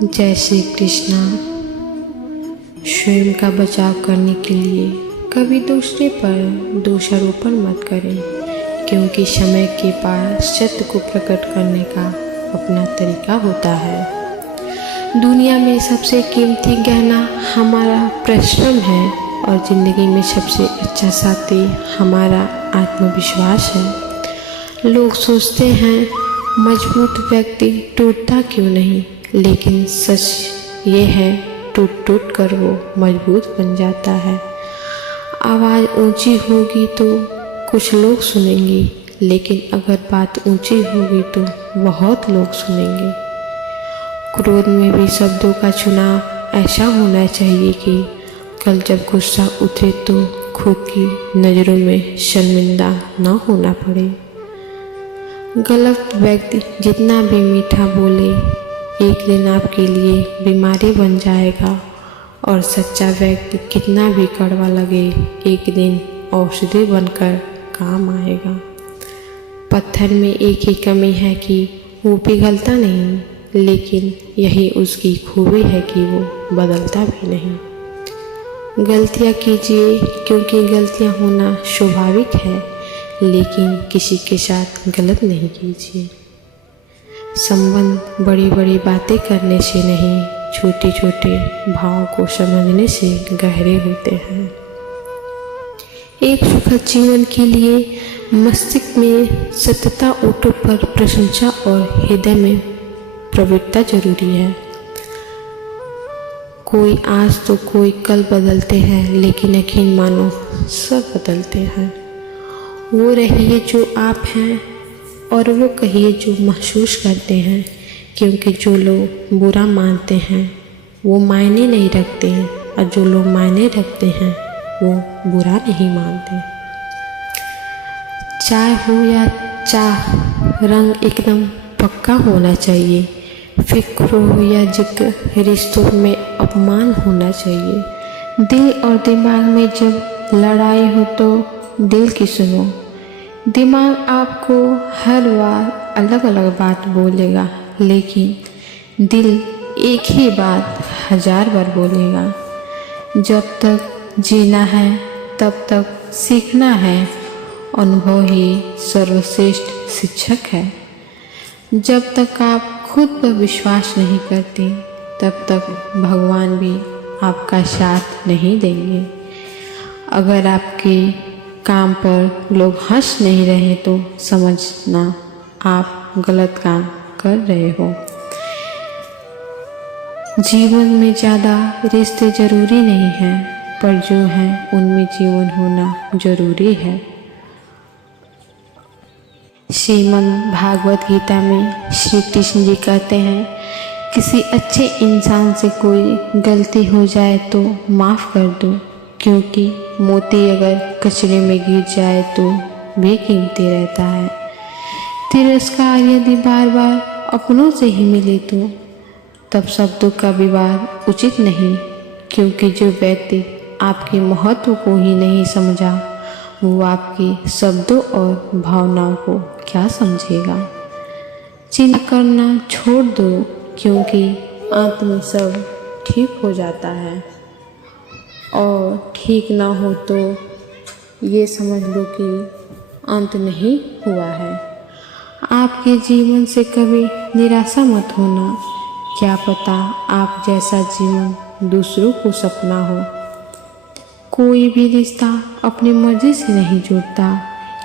जय श्री कृष्णा। स्वयं का बचाव करने के लिए कभी दूसरे पर दोषारोपण मत करें, क्योंकि समय के पास सत्य को प्रकट करने का अपना तरीका होता है। दुनिया में सबसे कीमती गहना हमारा परिश्रम है और ज़िंदगी में सबसे अच्छा साथी हमारा आत्मविश्वास है। लोग सोचते हैं मजबूत व्यक्ति टूटता क्यों नहीं, लेकिन सच ये है टूट टूट कर वो मजबूत बन जाता है। आवाज़ ऊंची होगी तो कुछ लोग सुनेंगे, लेकिन अगर बात ऊंची होगी तो बहुत लोग सुनेंगे। क्रोध में भी शब्दों का चुनाव ऐसा होना चाहिए कि कल जब गुस्सा उतरे तो खुद की नज़रों में शर्मिंदा न होना पड़े। गलत व्यक्ति जितना भी मीठा बोले एक दिन आपके लिए बीमारी बन जाएगा, और सच्चा व्यक्ति कितना भी कड़वा लगे एक दिन औषधि बनकर काम आएगा। पत्थर में एक ही कमी है कि वो पिघलता नहीं, लेकिन यही उसकी खूबी है कि वो बदलता भी नहीं। गलतियाँ कीजिए, क्योंकि गलतियाँ होना स्वाभाविक है, लेकिन किसी के साथ गलत नहीं कीजिए। संबंध बड़ी बड़ी बातें करने से नहीं, छोटे छोटे भावों को समझने से गहरे होते हैं। एक सुखद जीवन के लिए मस्तिष्क में सतता, ओठों पर प्रशंसा और हृदय में प्रवृत्ता जरूरी है। कोई आज तो कोई कल बदलते हैं, लेकिन यकीन मानो सब बदलते हैं। वो रहिए जो आप हैं और वो कहिए जो महसूस करते हैं, क्योंकि जो लोग बुरा मानते हैं वो मायने नहीं रखते हैं, और जो लोग मायने रखते हैं वो बुरा नहीं मानते। चाय हो या चाह, रंग एकदम पक्का होना चाहिए। फिक्र हो या जिक्र, रिश्तों में अपमान होना चाहिए। दिल और दिमाग में जब लड़ाई हो तो दिल की सुनो। दिमाग आपको हर बार अलग अलग बात बोलेगा, लेकिन दिल एक ही बात 1000 बार बोलेगा। जब तक जीना है तब तक सीखना है, अनुभव ही सर्वश्रेष्ठ शिक्षक है। जब तक आप खुद पर विश्वास नहीं करते, तब तक भगवान भी आपका साथ नहीं देंगे। अगर आपके काम पर लोग हंस नहीं रहे तो समझना आप गलत काम कर रहे हो। जीवन में ज़्यादा रिश्ते ज़रूरी नहीं हैं, पर जो हैं उनमें जीवन होना ज़रूरी है। श्रीमद् भागवत गीता में श्री कृष्ण जी कहते हैं, किसी अच्छे इंसान से कोई गलती हो जाए तो माफ़ कर दो, क्योंकि मोती अगर कचरे में गिर जाए तो बेकीमती रहता है। तिरस्कार यदि बार बार अपनों से ही मिले तो तब शब्दों का विवाद उचित नहीं, क्योंकि जो व्यक्ति आपके महत्व को ही नहीं समझा, वो आपके शब्दों और भावनाओं को क्या समझेगा। चिंता करना छोड़ दो, क्योंकि अंत में सब ठीक हो जाता है, और ठीक ना हो तो ये समझ लो कि अंत नहीं हुआ है। आपके जीवन से कभी निराशा मत होना, क्या पता आप जैसा जीवन दूसरों को सपना हो। कोई भी रिश्ता अपनी मर्जी से नहीं जुड़ता,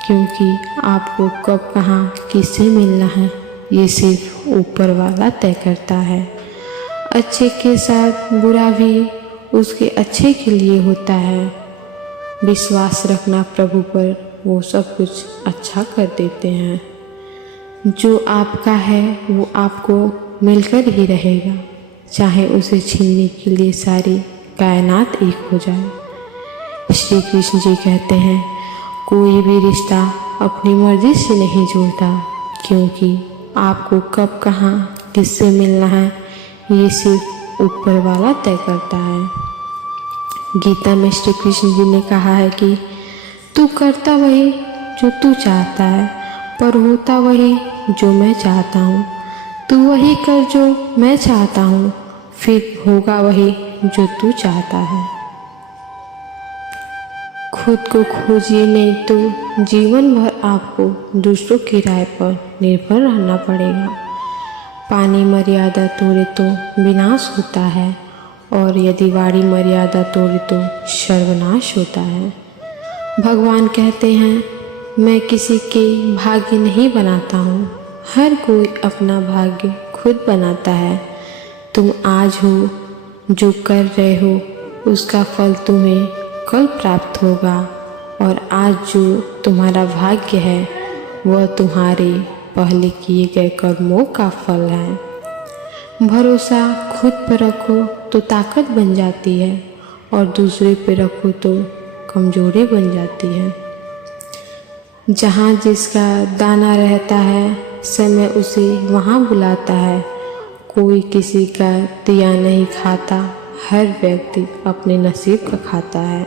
क्योंकि आपको कब कहाँ किससे मिलना है ये सिर्फ ऊपर वाला तय करता है। अच्छे के साथ बुरा भी उसके अच्छे के लिए होता है। विश्वास रखना प्रभु पर, वो सब कुछ अच्छा कर देते हैं। जो आपका है वो आपको मिलकर ही रहेगा, चाहे उसे छीनने के लिए सारी कायनात एक हो जाए। श्री कृष्ण जी कहते हैं, कोई भी रिश्ता अपनी मर्जी से नहीं जुड़ता, क्योंकि आपको कब कहाँ किससे मिलना है ये सिर्फ ऊपर वाला तय करता है। गीता में श्री कृष्ण जी ने कहा है कि तू करता वही जो तू चाहता है, पर होता वही जो मैं चाहता हूँ। तू वही कर जो मैं चाहता हूँ, फिर होगा वही जो तू चाहता है। खुद को खोजिए, नहीं तो जीवन भर आपको दूसरों की राय पर निर्भर रहना पड़ेगा। पानी मर्यादा तोड़े तो विनाश होता है, और यदि वाणी मर्यादा तोड़े तो सर्वनाश होता है। भगवान कहते हैं, मैं किसी के भाग्य नहीं बनाता हूँ, हर कोई अपना भाग्य खुद बनाता है। तुम आज हो जो कर रहे हो, उसका फल तुम्हें कल प्राप्त होगा, और आज जो तुम्हारा भाग्य है वह तुम्हारे पहले किए गए कर्मों का फल है। भरोसा खुद पर रखो तो ताकत बन जाती है, और दूसरे पर रखो तो कमजोरी बन जाती है। जहाँ जिसका दाना रहता है, समय उसे वहाँ बुलाता है। कोई किसी का दिया नहीं खाता, हर व्यक्ति अपने नसीब का खाता है।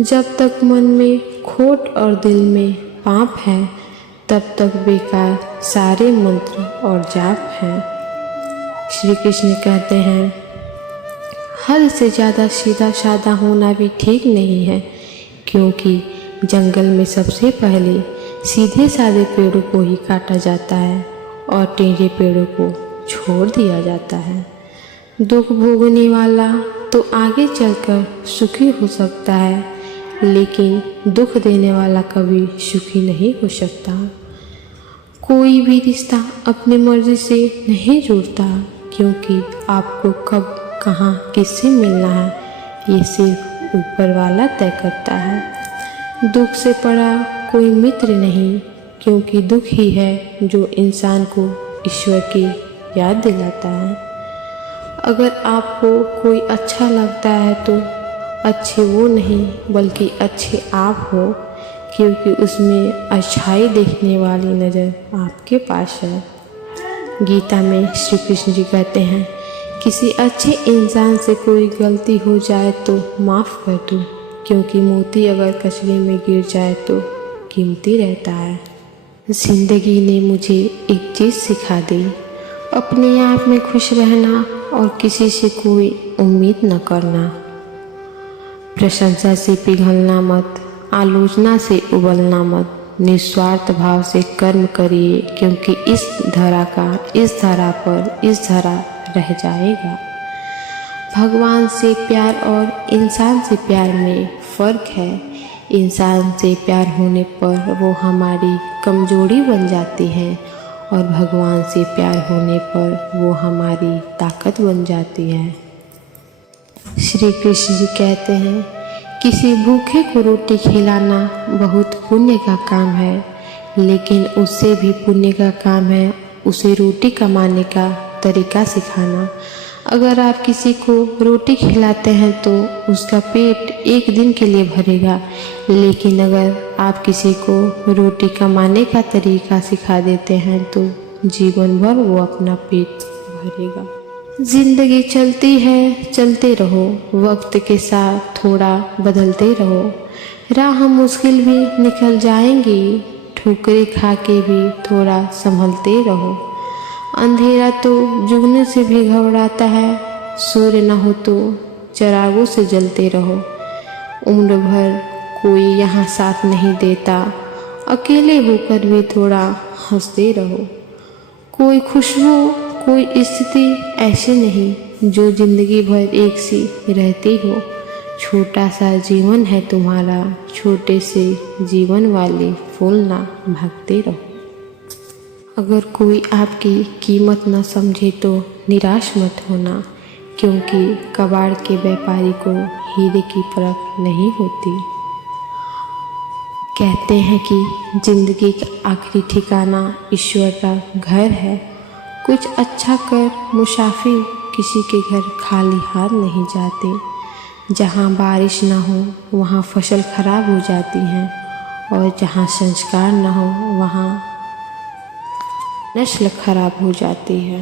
जब तक मन में खोट और दिल में पाप है, तब तक बेकार सारे मंत्र और जाप हैं। श्री कृष्ण कहते हैं, हद से ज़्यादा सीधा साधा होना भी ठीक नहीं है, क्योंकि जंगल में सबसे पहले सीधे साधे पेड़ों को ही काटा जाता है और टेढ़े पेड़ों को छोड़ दिया जाता है। दुख भोगने वाला तो आगे चलकर सुखी हो सकता है, लेकिन दुख देने वाला कभी सुखी नहीं हो सकता। कोई भी रिश्ता अपनी मर्जी से नहीं जुड़ता, क्योंकि आपको कब कहाँ किससे मिलना है ये सिर्फ ऊपर वाला तय करता है। दुख से पड़ा कोई मित्र नहीं, क्योंकि दुख ही है जो इंसान को ईश्वर की याद दिलाता है। अगर आपको कोई अच्छा लगता है तो अच्छे वो नहीं बल्कि अच्छे आप हो, क्योंकि उसमें अच्छाई देखने वाली नज़र आपके पास है। गीता में श्री कृष्ण जी कहते हैं, किसी अच्छे इंसान से कोई गलती हो जाए तो माफ़ कर दो, क्योंकि मोती अगर कचरे में गिर जाए तो कीमती रहता है। ज़िंदगी ने मुझे एक चीज़ सिखा दी, अपने आप में खुश रहना और किसी से कोई उम्मीद न करना। प्रशंसा से पिघलना मत, आलोचना से उबलना मत, निस्वार्थ भाव से कर्म करिए, क्योंकि इस धरा पर रह जाएगा। भगवान से प्यार और इंसान से प्यार में फ़र्क है। इंसान से प्यार होने पर वो हमारी कमजोरी बन जाती है, और भगवान से प्यार होने पर वो हमारी ताकत बन जाती है। श्री कृष्ण जी कहते हैं, किसी भूखे को रोटी खिलाना बहुत पुण्य का काम है, लेकिन उससे भी पुण्य का काम है उसे रोटी कमाने का तरीका सिखाना। अगर आप किसी को रोटी खिलाते हैं तो उसका पेट एक दिन के लिए भरेगा, लेकिन अगर आप किसी को रोटी कमाने का तरीका सिखा देते हैं तो जीवन भर वो अपना पेट भरेगा। जिंदगी चलती है, चलते रहो, वक्त के साथ थोड़ा बदलते रहो। राह मुश्किल भी निकल जाएंगी, ठोकरें खा के भी थोड़ा संभलते रहो। अंधेरा तो जुगनू से भी घबराता है, सूर्य न हो तो चिरागों से जलते रहो। उम्र भर कोई यहाँ साथ नहीं देता, अकेले होकर भी थोड़ा हंसते रहो। कोई खुशबू, कोई स्थिति ऐसे नहीं जो जिंदगी भर एक सी रहती हो। छोटा सा जीवन है तुम्हारा, छोटे से जीवन वाले फूल ना भागते रहो। अगर कोई आपकी कीमत न समझे तो निराश मत होना, क्योंकि कबाड़ के व्यापारी को हीरे की परख नहीं होती। कहते हैं कि जिंदगी का आखिरी ठिकाना ईश्वर का घर है। कुछ अच्छा कर मुसाफिर किसी के घर खाली हाथ नहीं जाते। जहाँ बारिश ना हो वहाँ फसल खराब हो जाती है, और जहाँ संस्कार ना हो वहाँ नस्ल खराब हो जाती है।